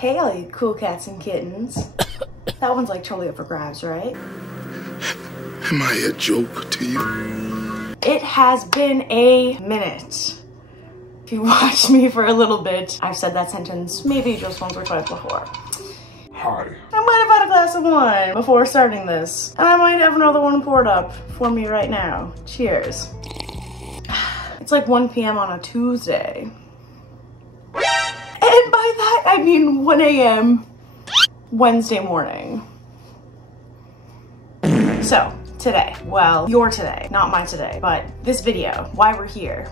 Hey, all you cool cats and kittens. That one's like totally up for grabs, right? Am I a joke to you? It has been a minute. If you watched me for a little bit, I've said that sentence maybe just once or twice before. Hi. I might have had a glass of wine before starting this, and I might have another one poured up for me right now. Cheers. It's like 1 p.m. on a Tuesday. And by that, I mean 1 a.m. Wednesday morning. So, today, well, your today, not my today, but this video, why we're here.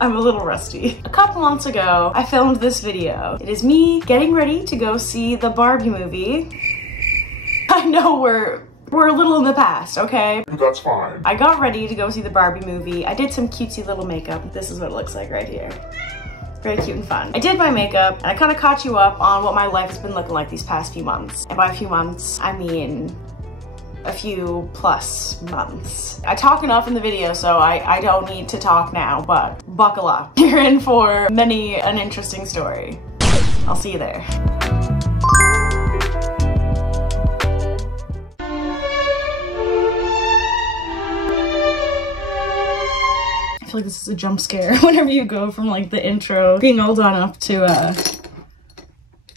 I'm a little rusty. A couple months ago, I filmed this video. It is me getting ready to go see the Barbie movie. I know we're a little in the past, okay? That's fine. I got ready to go see the Barbie movie. I did some cutesy little makeup. This is what it looks like right here. Very cute and fun. I did my makeup and I kind of caught you up on what my life has been looking like these past few months. And by a few months, I mean a few plus months. I talk enough in the video, so I don't need to talk now, but buckle up. You're in for many an interesting story. I'll see you there. I feel like this is a jump scare whenever you go from like the intro being all done up to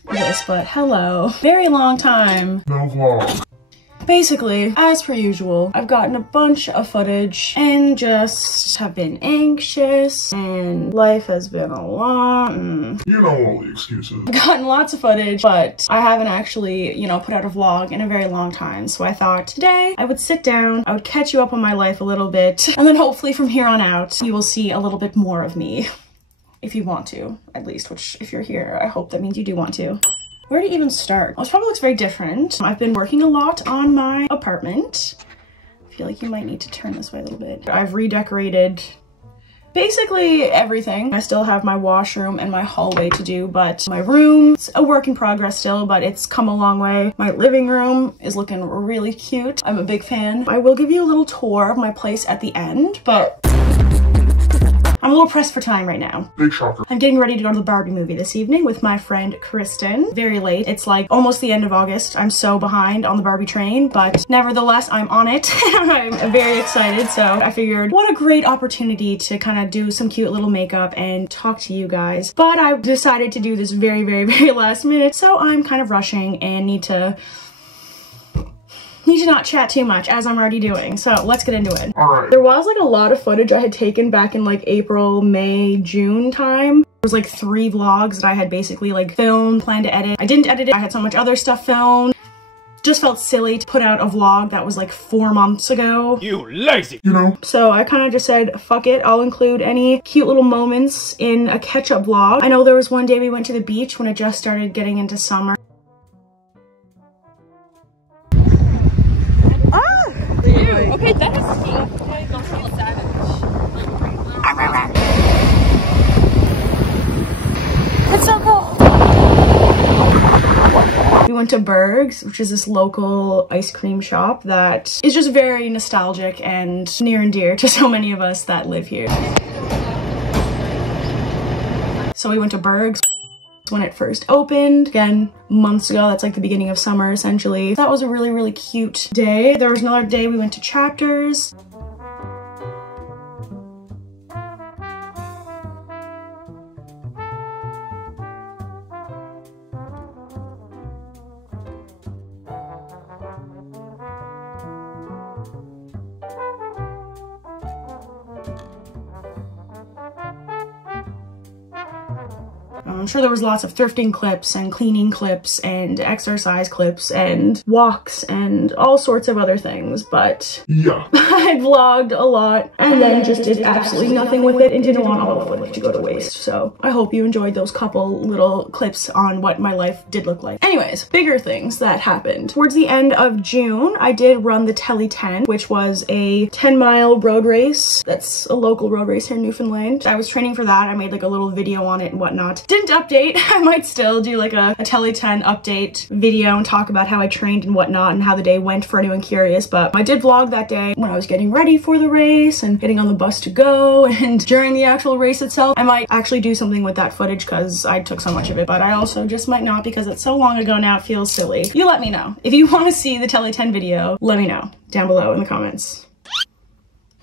this, but hello. Very long time. No vlog. Basically, as per usual, I've gotten a bunch of footage and just have been anxious and life has been a lot. You know all the excuses. I've gotten lots of footage, but I haven't actually, you know, put out a vlog in a very long time. So I thought today I would sit down, I would catch you up on my life a little bit, and then hopefully from here on out, you will see a little bit more of me. If you want to, at least, which if you're here, I hope that means you do want to. Where to even start? Well, this probably looks very different. I've been working a lot on my apartment. I feel like you might need to turn this way a little bit. I've redecorated basically everything. I still have my washroom and my hallway to do, but my room's a work in progress still, but it's come a long way. My living room is looking really cute. I'm a big fan. I will give you a little tour of my place at the end, but I'm a little pressed for time right now. Big shocker. I'm getting ready to go to the Barbie movie this evening with my friend Kristen. Very late. It's like almost the end of August. I'm so behind on the Barbie train, but nevertheless, I'm on it. I'm very excited. So I figured what a great opportunity to kind of do some cute little makeup and talk to you guys. But I decided to do this very, very, very last minute. So I'm kind of rushing and need to not chat too much as I'm already doing. So let's get into it. All right. There was like a lot of footage I had taken back in like April, May, June time. There was like 3 vlogs that I had basically like filmed, planned to edit. I didn't edit it. I had so much other stuff filmed. Just felt silly to put out a vlog that was like 4 months ago. You lazy! You know? So I kind of just said, fuck it, I'll include any cute little moments in a catch-up vlog. I know there was one day we went to the beach when it just started getting into summer. Okay, that is cute. Don't feel savage. It's so cool. We went to Berg's, which is this local ice cream shop that is just very nostalgic and near and dear to so many of us that live here. So we went to Berg's when it first opened, again, months ago. That's like the beginning of summer, essentially. That was a really, really cute day. There was another day we went to Chapters. I'm sure there was lots of thrifting clips and cleaning clips and exercise clips and walks and all sorts of other things, but yeah, I vlogged a lot and then just did absolutely nothing with it and didn't want all the footage to go to waste. So I hope you enjoyed those couple little clips on what my life did look like. Anyways, bigger things that happened. Towards the end of June, I did run the Telly 10, which was a 10-mile road race. That's a local road race here in Newfoundland. I was training for that. I made like a little video on it and whatnot. Didn't update. I might still do like a Tele 10 update video and talk about how I trained and whatnot and how the day went for anyone curious, but I did vlog that day when I was getting ready for the race and getting on the bus to go, and during the actual race itself. I might actually do something with that footage because I took so much of it, but I also just might not because it's so long ago now it feels silly. You let me know. If you want to see the Tele 10 video, let me know down below in the comments.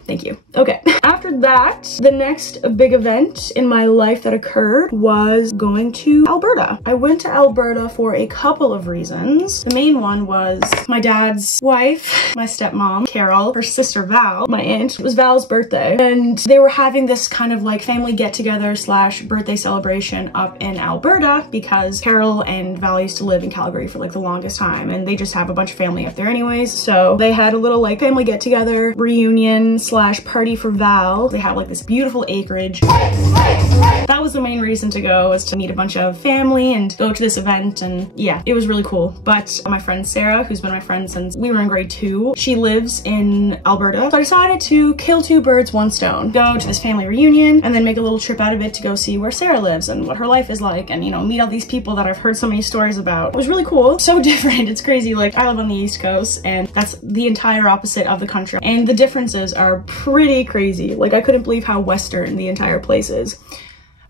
Thank you. Okay. After that, the next big event in my life that occurred was going to Alberta. I went to Alberta for a couple of reasons. The main one was my dad's wife, my stepmom, Carol, her sister Val, my aunt. It was Val's birthday, and they were having this kind of like family get-together slash birthday celebration up in Alberta because Carol and Val used to live in Calgary for like the longest time, and they just have a bunch of family up there anyways. So they had a little like family get-together reunion slash party for Val. They have like this beautiful acreage. That was the main reason to go, was to meet a bunch of family and go to this event, and yeah, it was really cool. But my friend Sarah, who's been my friend since we were in grade 2, she lives in Alberta, so I decided to kill 2 birds, 1 stone. Go to this family reunion and then make a little trip out of it to go see where Sarah lives and what her life is like, and you know, meet all these people that I've heard so many stories about. It was really cool. So different. It's crazy. Like, I live on the East Coast and that's the entire opposite of the country, and the differences are pretty crazy. Like, I couldn't believe how Western the entire place is.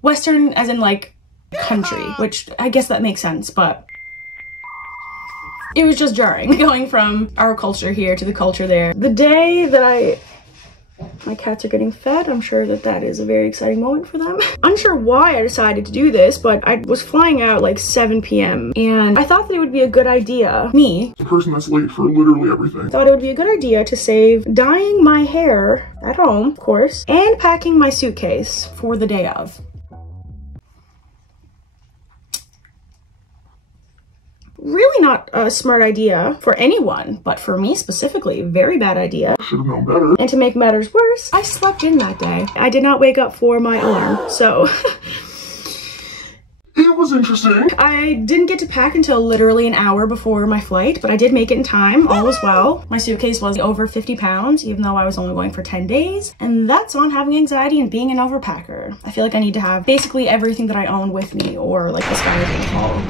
Western as in like country, which I guess that makes sense, but it was just jarring going from our culture here to the culture there. The day that my cats are getting fed, I'm sure that that is a very exciting moment for them. Unsure why I decided to do this, but I was flying out like 7 p.m. and I thought that it would be a good idea, me, The person that's late for literally everything. thought it would be a good idea to save dyeing my hair at home, of course, and packing my suitcase for the day of. Really not a smart idea for anyone, but for me specifically, very bad idea. Should have known better. And to make matters worse, I slept in that day. I did not wake up for my alarm, so It was interesting. I didn't get to pack until literally an hour before my flight, but I did make it in time. All was well. My suitcase was over 50 pounds, even though I was only going for 10 days. And that's on having anxiety and being an overpacker. I feel like I need to have basically everything that I own with me, or like the styrofoam haul.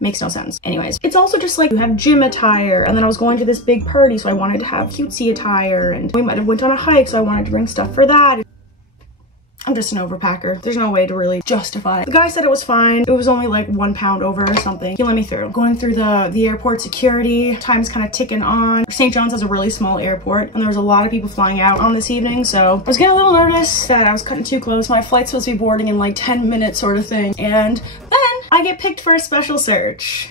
Makes no sense. Anyways, it's also just like you have gym attire, and then I was going to this big party, so I wanted to have cutesy attire, and we might have went on a hike, so I wanted to bring stuff for that. I'm just an overpacker. There's no way to really justify it. The guy said it was fine. It was only like 1 pound over or something. He let me through. Going through the airport security, time's kind of ticking on. St. John's has a really small airport, and there was a lot of people flying out on this evening, so I was getting a little nervous that I was cutting too close. My flight's supposed to be boarding in like 10 minutes sort of thing, and then I get picked for a special search.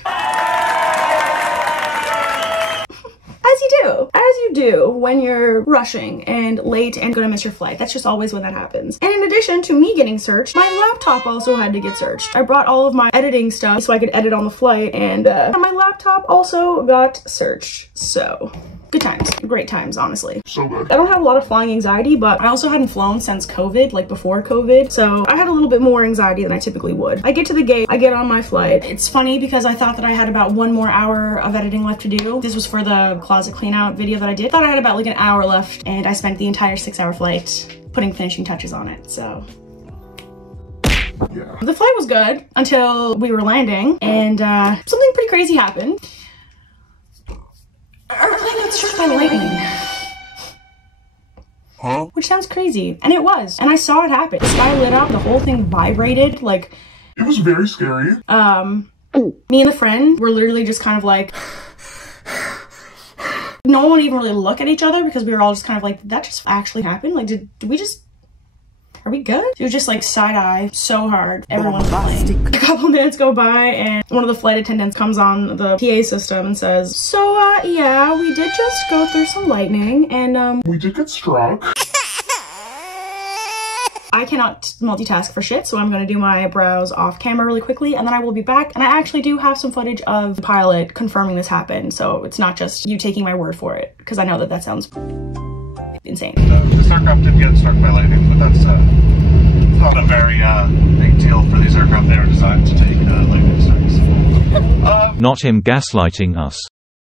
As you do when you're rushing and late and gonna miss your flight. That's just always when that happens. And in addition to me getting searched, my laptop also had to get searched. I brought all of my editing stuff so I could edit on the flight, and my laptop also got searched. So good times, great times, honestly. So good. I don't have a lot of flying anxiety, but I also hadn't flown since COVID, like before COVID, so I had a little bit more anxiety than I typically would. I get to the gate, I get on my flight. It's funny because I thought that I had about 1 more hour of editing left to do. This was for the closet clean out video that I did. Thought I had about like an hour left, and I spent the entire 6-hour flight putting finishing touches on it, so. Yeah. The flight was good until we were landing, and something pretty crazy happened. Our plane got struck by lightning. Huh? Which sounds crazy, and it was. And I saw it happen. The sky lit up, the whole thing vibrated, like. It was very scary. Me and the friend were literally just kind of like. No one would even really look at each other because we were all just kind of like, did that just actually happen? Like, did we just. Are we good? It was just like side-eye so hard. Everyone's dying. A couple minutes go by and one of the flight attendants comes on the PA system and says, so yeah, we did just go through some lightning and We did get struck. I cannot multitask for shit, so I'm gonna do my brows off camera really quickly and then I will be back. And I actually do have some footage of the pilot confirming this happened, so it's not just you taking my word for it, because I know that that sounds insane. This aircraft did get struck by lightning, but that's not a very big deal for these aircraft. They were designed to take lightning strikes. Not him gaslighting us.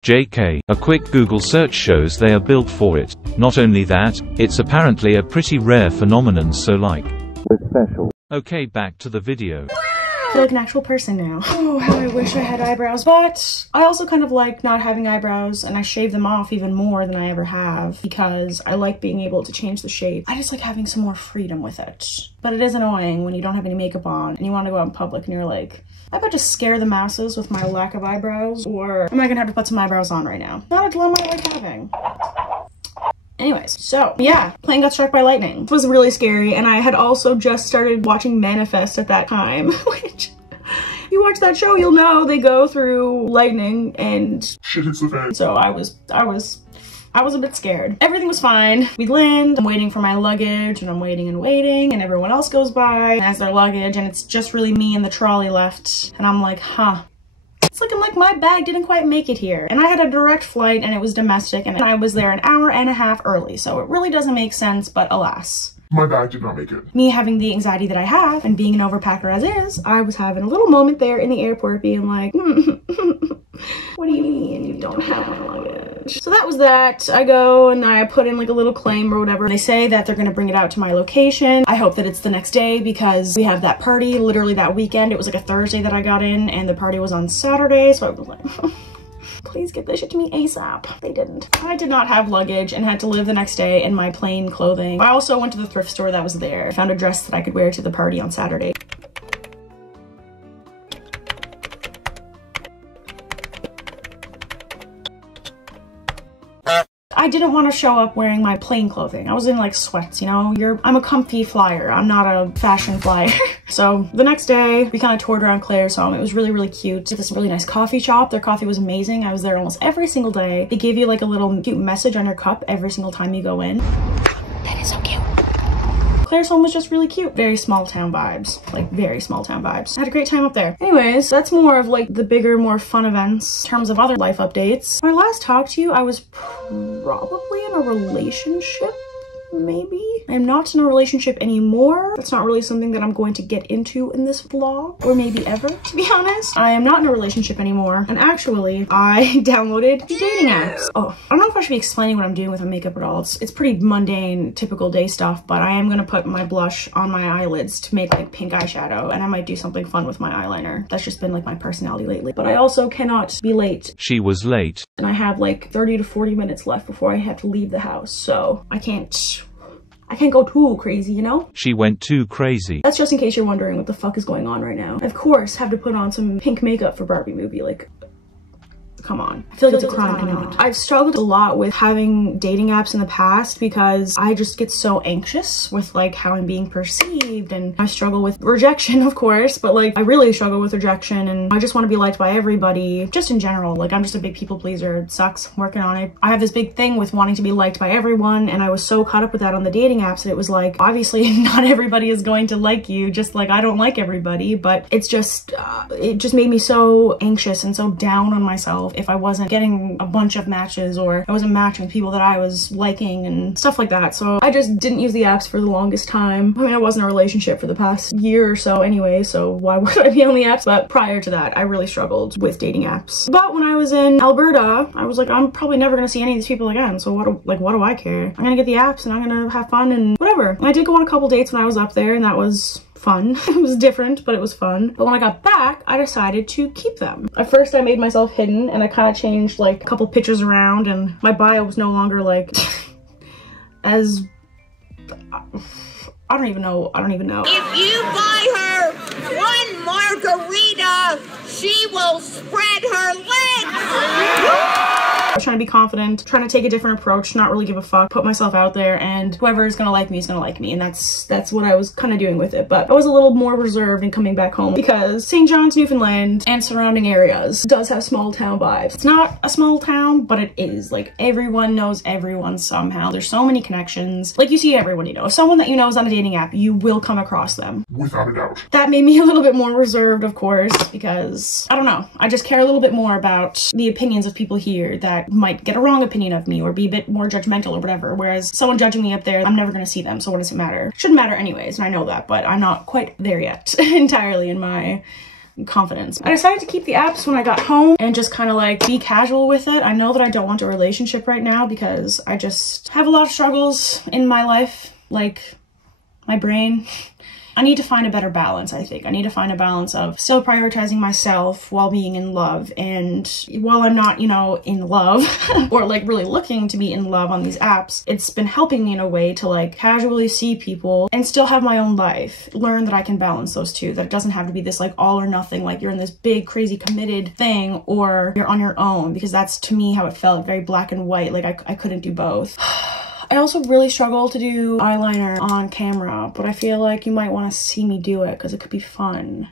JK. A quick Google search shows they are built for it. Not only that, it's apparently a pretty rare phenomenon, so like. We're special. Okay, back to the video. feel like an actual person now. Oh, how I wish I had eyebrows. But I also kind of like not having eyebrows, and I shave them off even more than I ever have because I like being able to change the shape. I just like having some more freedom with it. But it is annoying when you don't have any makeup on and you want to go out in public and you're like, I about to scare the masses with my lack of eyebrows, or am I gonna have to put some eyebrows on right now? Not a dilemma I like having. Anyways, so yeah, plane got struck by lightning. It was really scary, and I had also just started watching Manifest at that time, which, if you watch that show, you'll know they go through lightning and Shit hits the fan. so I was a bit scared. Everything was fine. We land, I'm waiting for my luggage, and I'm waiting, and everyone else goes by and has their luggage, and it's just really me and the trolley left, and I'm like, huh. It's looking like my bag didn't quite make it here. And I had a direct flight, and it was domestic, and I was there an hour and a half early, so it really doesn't make sense, but alas. My bag did not make it. Me having the anxiety that I have, and being an overpacker as is, I was having a little moment there in the airport being like, what do you mean you don't have my luggage? So that was that. I go and I put in like a little claim or whatever. They say that they're gonna bring it out to my location. I hope that it's the next day because we have that party literally that weekend. It was like a Thursday that I got in, and the party was on Saturday, so I was like, please get this shit to me ASAP. They didn't. I did not have luggage and had to live the next day in my plain clothing. I also went to the thrift store that was there. I found a dress that I could wear to the party on Saturday. I didn't want to show up wearing my plain clothing. I was in like sweats, you know? I'm a comfy flyer. I'm not a fashion flyer. So the next day, we kind of toured around Claire's home. It was really, really cute. This really nice coffee shop. Their coffee was amazing. I was there almost every single day. They gave you like a little cute message on your cup every single time you go in. That is so cute. Claire's home was just really cute. Very small town vibes. Like very small town vibes. I had a great time up there. Anyways, that's more of like the bigger, more fun events in terms of other life updates. When I last talked to you, I was probably in a relationship. Maybe. I'm not in a relationship anymore. That's not really something that I'm going to get into in this vlog, or maybe ever, to be honest. I am not in a relationship anymore, and actually, I downloaded dating apps. Oh, I don't know if I should be explaining what I'm doing with my makeup at all. It's pretty mundane, typical day stuff, but I am gonna put my blush on my eyelids to make like pink eyeshadow, and I might do something fun with my eyeliner. That's just been like my personality lately. But I also cannot be late. She was late. And I have like 30 to 40 minutes left before I have to leave the house, so I can't go too crazy, you know? She went too crazy. That's just in case you're wondering what the fuck is going on right now. I, of course, have to put on some pink makeup for Barbie movie, like, come on. I feel like it's a crime to not. I've struggled a lot with having dating apps in the past because I just get so anxious with like how I'm being perceived, and I struggle with rejection, of course, but like I really struggle with rejection, and I just want to be liked by everybody, just in general. Like I'm just a big people pleaser. It sucks. I'm working on it. I have this big thing with wanting to be liked by everyone, and I was so caught up with that on the dating apps that it was like, obviously not everybody is going to like you, just like I don't like everybody, but it's just, it just made me so anxious and so down on myself if I wasn't getting a bunch of matches, or I wasn't matching with people that I was liking and stuff like that. So I just didn't use the apps for the longest time. I mean, I was in a relationship for the past year or so anyway, so why would I be on the apps? But prior to that, I really struggled with dating apps. But when I was in Alberta, I was like, I'm probably never gonna see any of these people again, so what do I care? I'm gonna get the apps and I'm gonna have fun and whatever. And I did go on a couple dates when I was up there, and that was fun. It was different, but it was fun. But when I got back, I decided to keep them. At first I made myself hidden, and I kind of changed like a couple pictures around, and my bio was no longer like as I don't even know. If you buy her one margarita, she will spread her legs. I was trying to be confident, trying to take a different approach, not really give a fuck, put myself out there, and whoever is gonna like me is gonna like me, and that's what I was kind of doing with it. But I was a little more reserved in coming back home because St. John's, Newfoundland and surrounding areas does have small town vibes. It's not a small town, but it is. Like everyone knows everyone somehow. There's so many connections. Like you see everyone you know. If someone that you know is on a dating app, you will come across them. Without a doubt. That made me a little bit more reserved, of course, because I don't know. I just care a little bit more about the opinions of people here that might get a wrong opinion of me or be a bit more judgmental or whatever, whereas someone judging me up there, I'm never gonna see them, so what does it matter? Shouldn't matter anyways, and I know that, but I'm not quite there yet entirely in my confidence. I decided to keep the apps when I got home and just kind of like be casual with it. I know that I don't want a relationship right now because I just have a lot of struggles in my life, like my brain I need to find a better balance, I think. I need to find a balance of still prioritizing myself while being in love, and while I'm not, you know, in love or like really looking to be in love on these apps, it's been helping me in a way to like casually see people and still have my own life. Learn that I can balance those two, that it doesn't have to be this like all or nothing, like you're in this big crazy committed thing or you're on your own, because that's to me how it felt, very black and white. Like I couldn't do both. I also really struggle to do eyeliner on camera, but I feel like you might want to see me do it because it could be fun.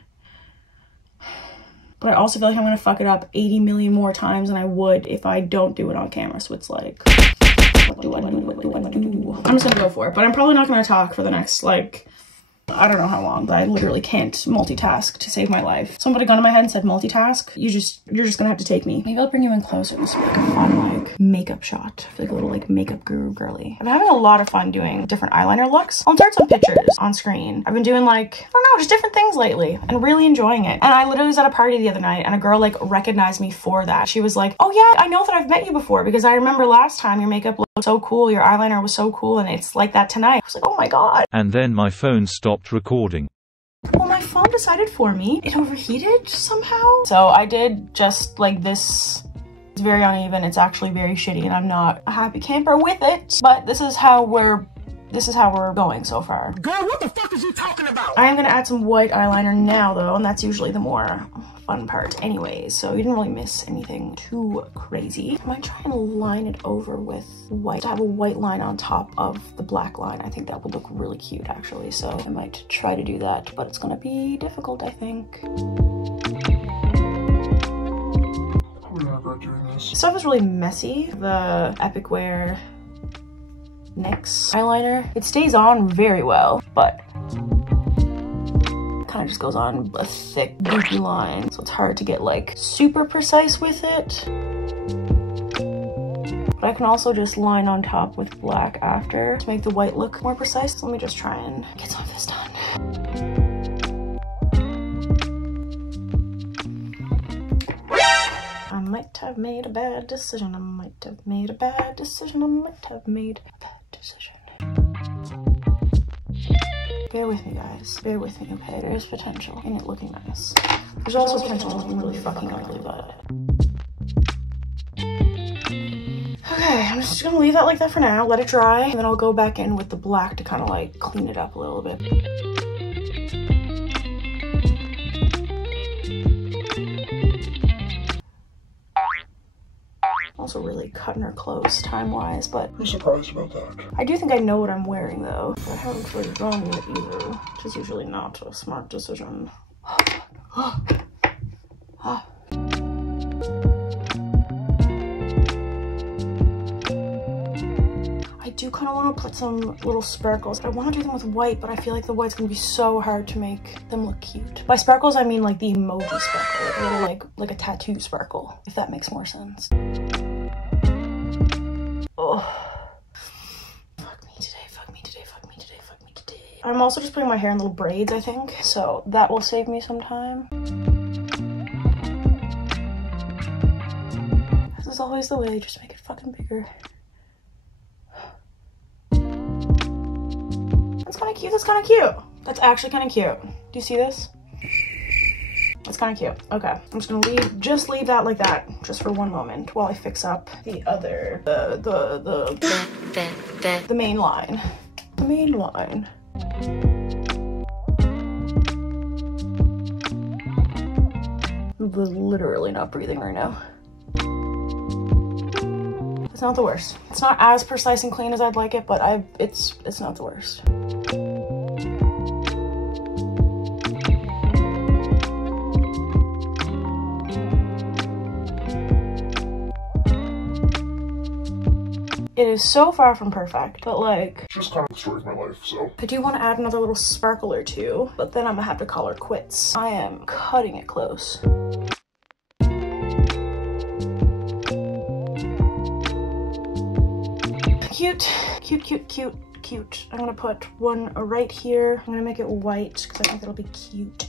But I also feel like I'm gonna fuck it up 80 million more times than I would if I don't do it on camera, so it's like, what do I do? I'm just gonna go for it, but I'm probably not gonna talk for the next, like, I don't know how long, but I literally can't multitask to save my life. Someone put a gun in my head and said multitask. You're just gonna have to take me. Maybe I'll bring you in closer. This will be like a fun like makeup shot. I feel like a little like makeup guru girly. I'm having a lot of fun doing different eyeliner looks. I'll insert some pictures on screen. I've been doing like, I don't know, just different things lately and really enjoying it. And I literally was at a party the other night and a girl like recognized me for that. She was like, oh yeah, I know that I've met you before because I remember last time your makeup looked so cool, your eyeliner was so cool, and it's like that tonight. I was like, oh my god. And then my phone stopped recording. Well, my phone decided for me. It overheated somehow. So I did just like this. It's very uneven. It's actually very shitty and I'm not a happy camper with it. But this is how we're going so far. Girl, what the fuck is you talking about? I am gonna add some white eyeliner now though, and that's usually the more fun part anyways, so you didn't really miss anything too crazy. I might try and line it over with white. To have a white line on top of the black line. I think that would look really cute actually, so I might try to do that, but it's gonna be difficult, I think. This stuff is really messy. The Epic Wear NYX eyeliner, it stays on very well, but kind of just goes on a thick goopy line, so it's hard to get like super precise with it. But I can also just line on top with black after to make the white look more precise. So let me just try and get some of this done. I might have made a bad decision. I might have made a bad decision. I might have made a bad decision. Bear with me, guys. Bear with me, okay? There is potential in it looking nice. There's also potential in looking really fucking ugly, but... Okay, I'm just gonna leave that like that for now, let it dry, and then I'll go back in with the black to kind of like clean it up a little bit. Also really cutting her close time-wise, but I'm surprised about that. I do think I know what I'm wearing though. I haven't really drawn it either, which is usually not a smart decision. I do kind of want to put some little sparkles. I want to do them with white, but I feel like the white's gonna be so hard to make them look cute. By sparkles, I mean like the emoji sparkle, a little like a tattoo sparkle, if that makes more sense. Oh, fuck me today, fuck me today, fuck me today, fuck me today. I'm also just putting my hair in little braids, I think, so that will save me some time. This is always the way, just make it fucking bigger. That's kind of cute, that's kind of cute. That's actually kind of cute. Do you see this? That's kind of cute. Okay, I'm just gonna leave that like that, just for one moment, while I fix up the other, the main line. The main line. I'm literally not breathing right now. It's not the worst. It's not as precise and clean as I'd like it, but it's not the worst. It is so far from perfect, but like... It's just kind of the story of my life, so... I do want to add another little sparkle or two, but then I'm gonna have to call her quits. I am cutting it close. Cute, cute, cute, cute, cute. I'm gonna put one right here. I'm gonna make it white, because I think that'll be cute.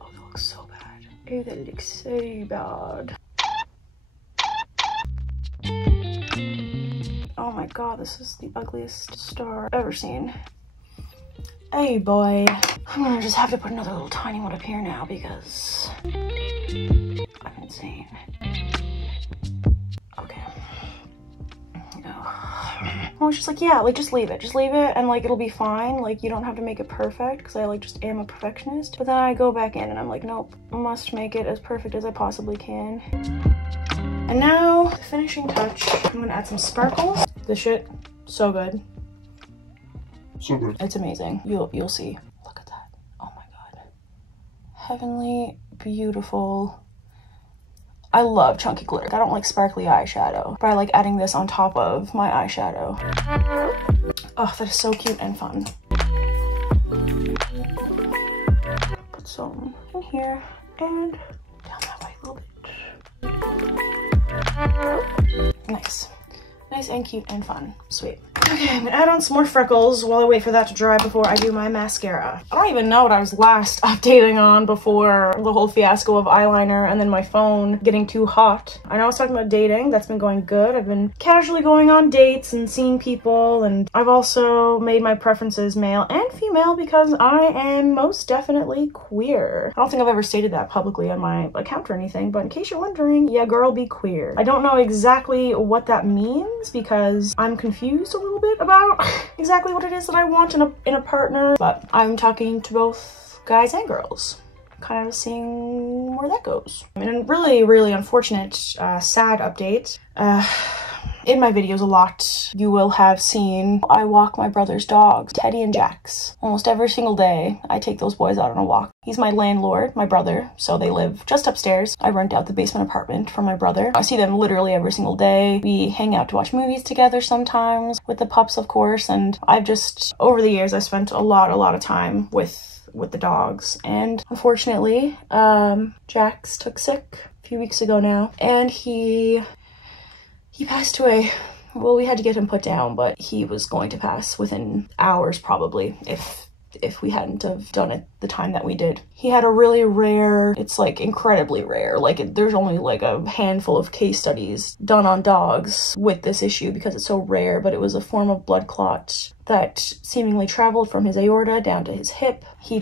Oh, that looks so bad. Oh my my god, this is the ugliest star I've ever seen. Hey boy. I'm gonna just have to put another little tiny one up here now because I'm insane. Okay. I was just like, yeah, like just leave it and like it'll be fine. Like you don't have to make it perfect because I like just am a perfectionist. But then I go back in and I'm like, nope, I must make it as perfect as I possibly can. And now the finishing touch, I'm gonna add some sparkles. This shit, so good. So good. It's amazing. You'll see. Look at that. Oh my god. Heavenly, beautiful. I love chunky glitter. I don't like sparkly eyeshadow, but I like adding this on top of my eyeshadow. Oh, that is so cute and fun. Put some in here and down that way a little bit. Nice. Nice and cute and fun. Sweet. Okay, I'm gonna add on some more freckles while I wait for that to dry before I do my mascara. I don't even know what I was last updating on before the whole fiasco of eyeliner and then my phone getting too hot. I know I was talking about dating. That's been going good. I've been casually going on dates and seeing people, and I've also made my preferences male and female because I am most definitely queer. I don't think I've ever stated that publicly on my account or anything, but in case you're wondering, yeah, girl, be queer. I don't know exactly what that means because I'm confused a little bit about exactly what it is that I want in a partner, but I'm talking to both guys and girls, kind of seeing where that goes. And a really, really unfortunate, sad update. In my videos a lot, you will have seen I walk my brother's dogs, Teddy and Jax. Almost every single day, I take those boys out on a walk. He's my landlord, my brother, so they live just upstairs. I rent out the basement apartment for my brother. I see them literally every single day. We hang out to watch movies together sometimes, with the pups, of course, and I've just, over the years, I spent a lot of time with the dogs. And unfortunately, Jax took sick a few weeks ago now, and he passed away. Well, we had to get him put down, but he was going to pass within hours probably if we hadn't have done it the time that we did. He had a really rare, it's like incredibly rare, like there's only like a handful of case studies done on dogs with this issue because it's so rare, but it was a form of blood clot that seemingly traveled from his aorta down to his hip. He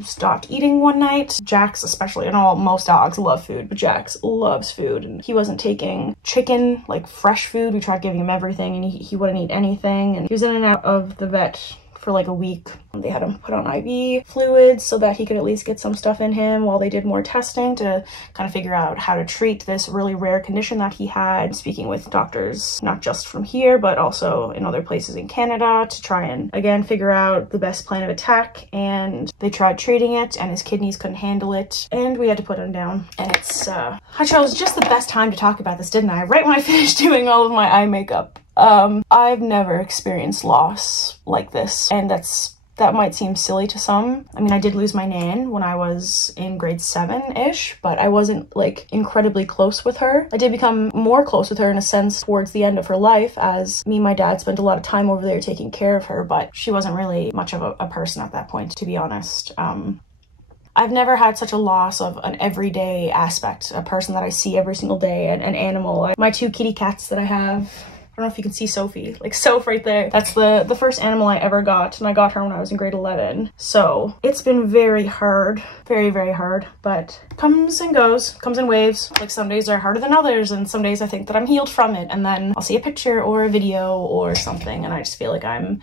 stopped eating one night. Jax especially, and most dogs love food, but Jax loves food, and he wasn't taking chicken, like fresh food. We tried giving him everything and he wouldn't eat anything, and he was in and out of the vet for like a week. They had him put on IV fluids so that he could at least get some stuff in him while they did more testing to kind of figure out how to treat this really rare condition that he had. Speaking with doctors, not just from here, but also in other places in Canada to try and, again, figure out the best plan of attack. And they tried treating it and his kidneys couldn't handle it. And we had to put him down. And it's, I chose just the best time to talk about this, didn't I? Right when I finished doing all of my eye makeup. I've never experienced loss like this, and that might seem silly to some. I mean, I did lose my nan when I was in grade 7-ish, but I wasn't like incredibly close with her. I did become more close with her in a sense towards the end of her life, as me and my dad spent a lot of time over there taking care of her, but she wasn't really much of a person at that point, to be honest. I've never had such a loss of an everyday aspect, a person that I see every single day, an animal. My 2 kitty cats that I have. I don't know if you can see Sophie, like Soph right there. That's the first animal I ever got, and I got her when I was in grade 11. So it's been very hard, very, very hard, but comes and goes, comes in waves. Like some days are harder than others, and some days I think that I'm healed from it, and then I'll see a picture or a video or something, and I just feel like I'm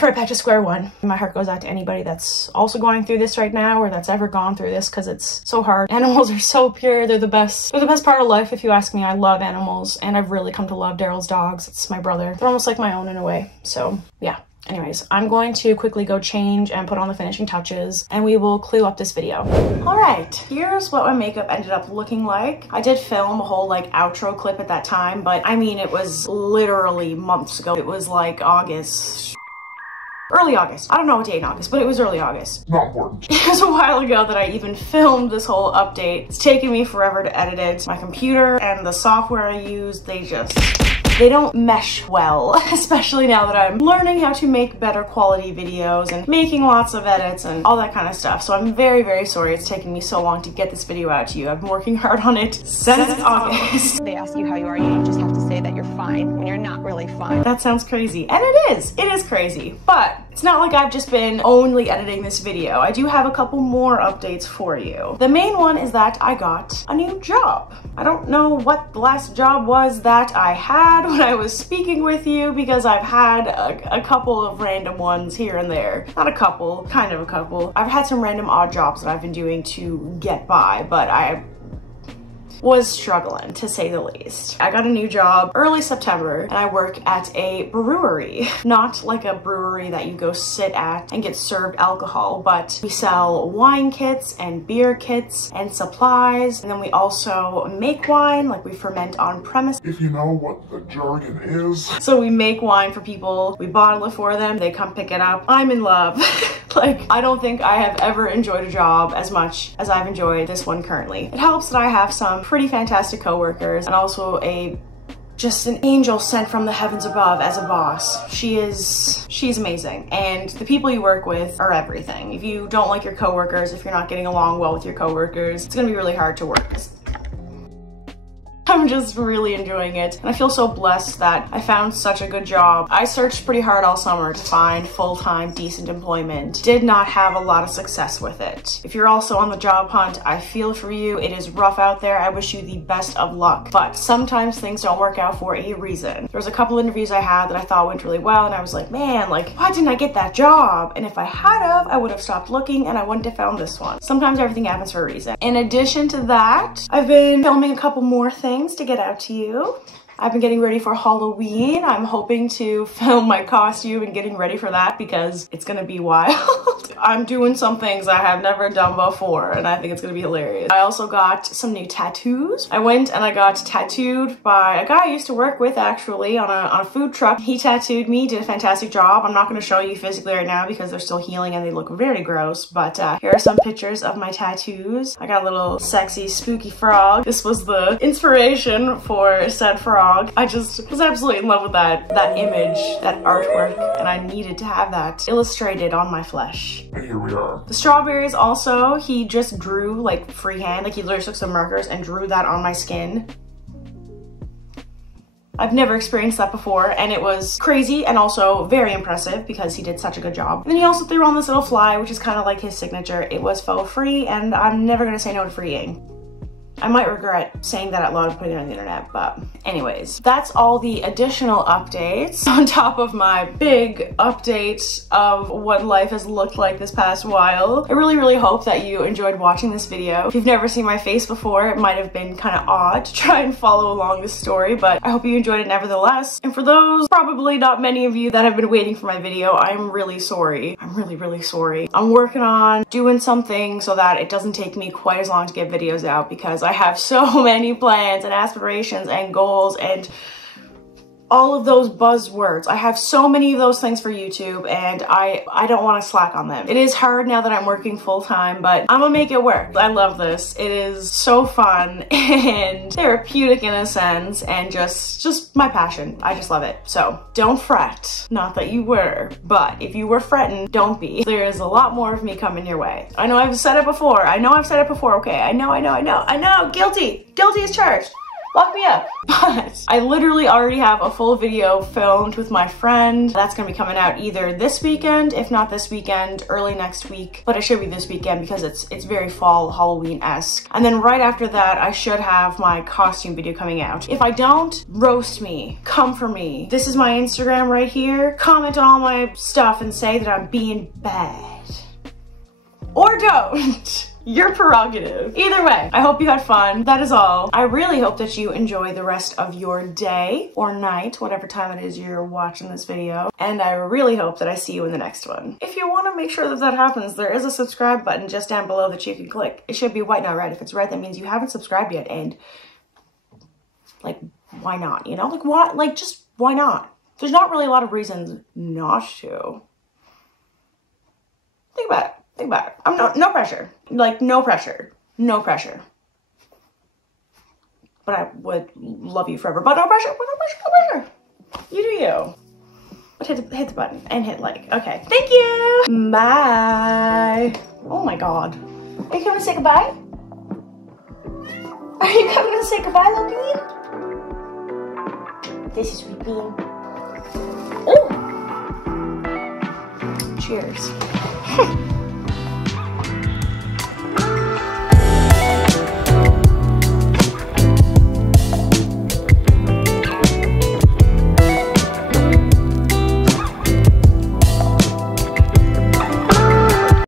right back to square one. My heart goes out to anybody that's also going through this right now, or that's ever gone through this, because it's so hard. Animals are so pure. They're the best part of life, if you ask me. I love animals, and I've really come to love Daryl's dogs. It's my brother. They're almost like my own in a way. So yeah. Anyways, I'm going to quickly go change and put on the finishing touches, and we will clue up this video. All right, here's what my makeup ended up looking like. I did film a whole like outro clip at that time, but I mean, it was literally months ago. It was like early August. I don't know what date in August, but it was early August. Not important. It was a while ago that I even filmed this whole update. It's taken me forever to edit it. My computer and the software I use, they don't mesh well, especially now that I'm learning how to make better quality videos and making lots of edits and all that kind of stuff. So I'm very, very sorry it's taken me so long to get this video out to you. I've been working hard on it since August. They ask you how you are, you just have to say that you're fine when you're not really fine. That sounds crazy, and it is crazy, but it's not like I've just been only editing this video. I do have a couple more updates for you. The main one is that I got a new job. I don't know what the last job was that I had when I was speaking with you, because I've had a couple of random ones here and there. Not a couple, kind of a couple. I've had some random odd jobs that I've been doing to get by, but I was struggling, to say the least. I got a new job early September, and I work at a brewery. Not like a brewery that you go sit at and get served alcohol, but we sell wine kits and beer kits and supplies, and then we also make wine, like we ferment on premise. If you know what the jargon is. So we make wine for people, we bottle it for them, they come pick it up. I'm in love. Like, I don't think I have ever enjoyed a job as much as I've enjoyed this one currently. It helps that I have some pretty fantastic coworkers and also just an angel sent from the heavens above as a boss. She's amazing. And the people you work with are everything. If you don't like your coworkers, if you're not getting along well with your coworkers, it's gonna be really hard to work. I'm just really enjoying it, and I feel so blessed that I found such a good job. I searched pretty hard all summer to find full-time, decent employment. Did not have a lot of success with it. If you're also on the job hunt, I feel for you. It is rough out there. I wish you the best of luck, but sometimes things don't work out for a reason. There was a couple interviews I had that I thought went really well, and I was like, man, like, why didn't I get that job? And if I had have, I would have stopped looking and I wouldn't have found this one. Sometimes everything happens for a reason. In addition to that, I've been filming a couple more things to get out to you. I've been getting ready for Halloween. I'm hoping to film my costume and getting ready for that because it's gonna be wild. I'm doing some things I have never done before and I think it's gonna be hilarious. I also got some new tattoos. I went and I got tattooed by a guy I used to work with actually on a food truck. He tattooed me, did a fantastic job. I'm not gonna show you physically right now because they're still healing and they look very gross, but here are some pictures of my tattoos. I got a little sexy spooky frog. This was the inspiration for said frog. I just was absolutely in love with that image, that artwork, and I needed to have that illustrated on my flesh. And here we are. The strawberries also, he just drew like freehand, like he literally took some markers and drew that on my skin. I've never experienced that before and it was crazy and also very impressive because he did such a good job. And then he also threw on this little fly, which is kind of like his signature. It was faux free and I'm never gonna say no to freeing. I might regret saying that out loud and putting it on the internet, but anyways, that's all the additional updates on top of my big update of what life has looked like this past while. I really hope that you enjoyed watching this video. If you've never seen my face before, it might have been kind of odd to try and follow along this story, but I hope you enjoyed it nevertheless. And for those, probably not many of you that have been waiting for my video, I'm really sorry. I'm really sorry. I'm working on doing something so that it doesn't take me quite as long to get videos out because I have so many plans and aspirations and goals and all of those buzzwords. I have so many of those things for YouTube and I don't want to slack on them. It is hard now that I'm working full-time, but I'm gonna make it work. I love this. It is so fun and therapeutic in a sense and just my passion. I just love it. So don't fret. Not that you were, but if you were fretting, don't be. There is a lot more of me coming your way. I know I've said it before. Okay, I know. Guilty as charged. Lock me up. But I literally already have a full video filmed with my friend. That's gonna be coming out either this weekend, if not this weekend, early next week. But it should be this weekend because it's very fall Halloween-esque. And then right after that, I should have my costume video coming out. If I don't, roast me. Come for me. This is my Instagram right here. Comment on all my stuff and say that I'm being bad. Or don't. Your prerogative. Either way, I hope you had fun. That is all. I really hope that you enjoy the rest of your day or night, whatever time it is you're watching this video. And I really hope that I see you in the next one. If you want to make sure that happens, there is a subscribe button just down below that you can click. It should be white, not red. If it's red, that means you haven't subscribed yet. And like, why not? You know, like what? Like, just why not? There's not really a lot of reasons not to. Think about it. Think about it. I'm no pressure. Like, no pressure. No pressure. But I would love you forever. But no pressure. No pressure. You do you. But hit the button and hit like. Okay. Thank you. Bye. Oh my god. Are you coming to say goodbye? Are you coming to say goodbye, Logan? This is whipped cream. Oh! Cheers.